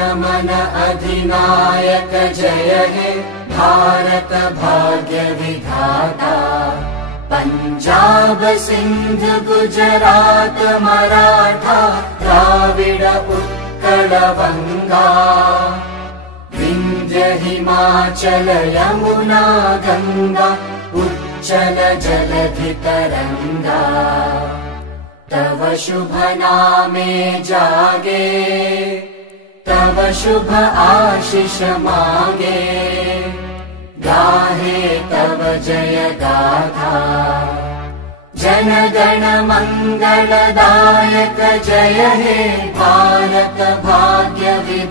मन अधिनायक जय हे भारत भाग्य विधाता। पंजाब सिंध गुजरात मराठा द्राविड उत्कल बंगा। विंध्य हिमाचल यमुना गंगा उच्चल जलधि तरंगा। तव शुभ नामे जागे तव शुभ आशीष मागे। गाहे तव जय गाथा जन गण मंगलदायक जय हे भारत भाग्य विधाता।